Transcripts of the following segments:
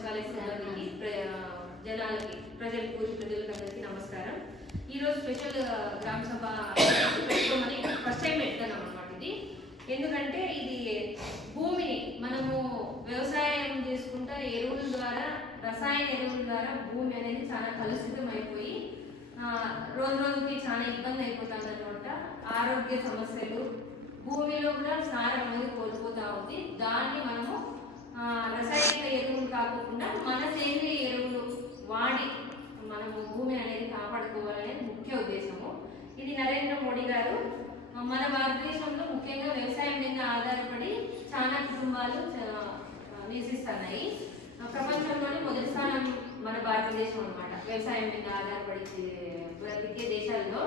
సచివాలయ సిబ్బందికి జనాలకి ప్రజలందరికీ నమస్కారం. ఈరోజు స్పెషల్ గ్రామ సభ పెట్టుకోమని ఫస్ట్ టైం పెడతాం అన్నమాట. ఇది ఎందుకంటే ఇది భూమిని మనము వ్యవసాయం చేసుకుంటా ఎరువుల ద్వారా, రసాయన ఎరువుల ద్వారా భూమి అనేది చాలా కలుషితం అయిపోయి రోజు రోజుకి చాలా ఇబ్బంది అయిపోతుంది అనమాట. ఆరోగ్య సమస్యలు, భూమిలో కూడా సారం అనేది కోల్పోతూ ఉంది. దాన్ని మనము రసాయనిక ఎరువులు కాకుండా మన సేంద్రియ ఎరువులు వాడి మనము భూమి అనేది కాపాడుకోవాలనేది ముఖ్య ఉద్దేశము. ఇది నరేంద్ర మోడీ గారు మన భారతదేశంలో ముఖ్యంగా వ్యవసాయం మీద ఆధారపడి చాలా కుటుంబాలు నివసిస్తున్నాయి. ప్రపంచంలోనే మొదటి స్థానం మన భారతదేశం అనమాట. వ్యవసాయం మీద ఆధారపడి బ్రతికే దేశాల్లో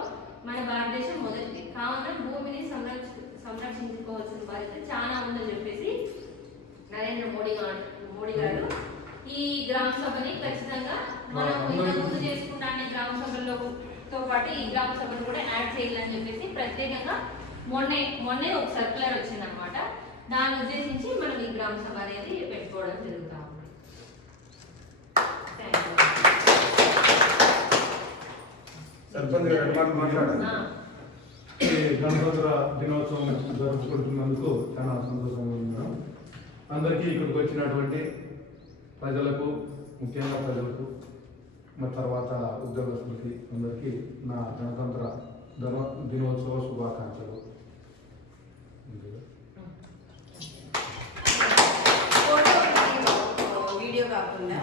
మన భారతదేశం మొదటిది. కావున భూమిని సంరక్షించుకోవాల్సిన బాధ్యత చాలా ఉందని చెప్పేసి నరేంద్ర మోడీ గారు ఈ గ్రామ సభని ఖచ్చితంగా మనం ముందు చేసుకుంటానే గ్రామ సభలతో పాటు ఈ గ్రామ సభను కూడా యాడ్ చేయాలని చెప్పేసి ప్రత్యేకంగా మొన్నే ఒక సర్క్యులర్ వచ్చింది అనమాట. దాన్ని ఉద్దేశించి మనం ఈ గ్రామ సభ అనేది పెట్టుకోవడం జరుగుతా ఉంది. గణతంత్ర దినోత్సవం జరుపుకుంటున్నందుకు చాలా సంతోషంగా ఉన్నాం. అందరికీ ఇక్కడికి వచ్చినటువంటి ప్రజలకు, ముఖ్యంగా ప్రజలకు, మరి తర్వాత ఉద్యోగస్తులకి అందరికీ నా గణతంత్ర దినోత్సవ శుభాకాంక్షలు. వీడియో కాకుండా